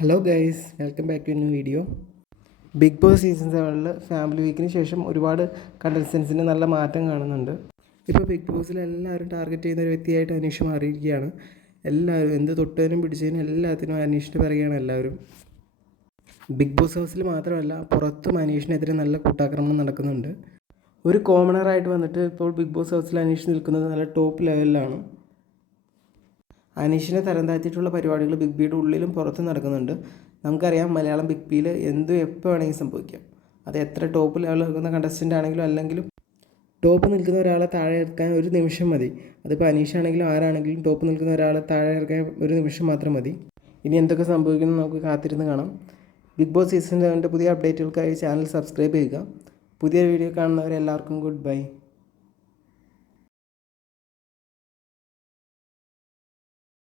Hello guys welcome back to new video Bigg Boss season സെവനിൽ family വീക്കിന് ശേഷം ഒരുപാട് കണ്ടസ്റ്റൻസിന് നല്ല മാറ്റം കാണുന്നുണ്ട്. ഇപ്പോൾ ബിഗ് ബോസിൽ എല്ലാവരും ടാർഗറ്റ് ചെയ്യുന്ന ഒരു വ്യക്തിയായിട്ട് അനീഷ് മാറിയിരിക്കുകയാണ്. എല്ലാവരും എന്ത് തൊട്ടതിനും പിടിച്ചതിനും എല്ലാത്തിനും അനീഷിന്റെ പറയുകയാണ് എല്ലാവരും. ബിഗ് ബോസ് ഹൗസിൽ മാത്രമല്ല പുറത്തും അനീഷിനെതിരെ നല്ല കൂട്ടാക്രമണം നടക്കുന്നുണ്ട്. ഒരു കോമണറായിട്ട് വന്നിട്ട് ഇപ്പോൾ ബിഗ് ബോസ് ഹൗസിൽ അനീഷ് നിൽക്കുന്നത് നല്ല ടോപ്പ് ലെവലിലാണ് അനീഷിനെ തരം താഴ്ത്തിയിട്ടുള്ള പരിപാടികൾ ബിഗ് ബിയുടെ ഉള്ളിലും പുറത്തും നടക്കുന്നുണ്ട്. നമുക്കറിയാം മലയാളം ബിഗ് ബിയിൽ എന്തും എപ്പോൾ വേണമെങ്കിലും സംഭവിക്കാം. അത് എത്ര ടോപ്പ് ലെവലിൽ നിൽക്കുന്ന കണ്ടസ്റ്റന്റ് ആണെങ്കിലും അല്ലെങ്കിലും ടോപ്പ് നിൽക്കുന്ന ഒരാളെ താഴെ ഇറക്കാൻ ഒരു നിമിഷം മതി. അതിപ്പോൾ അനീഷാണെങ്കിലും ആരാണെങ്കിലും ടോപ്പ് നിൽക്കുന്ന ഒരാളെ താഴെ ഇറക്കാൻ ഒരു നിമിഷം മാത്രം മതി. ഇനി എന്തൊക്കെ സംഭവിക്കുന്നു നമുക്ക് കാത്തിരുന്ന് കാണാം. ബിഗ് ബോസ് സീസൺ പുതിയ അപ്ഡേറ്റുകൾക്കായി ചാനൽ സബ്സ്ക്രൈബ് ചെയ്യുക. പുതിയ വീഡിയോ കാണുന്നവരെല്ലാവർക്കും ഗുഡ് ബൈ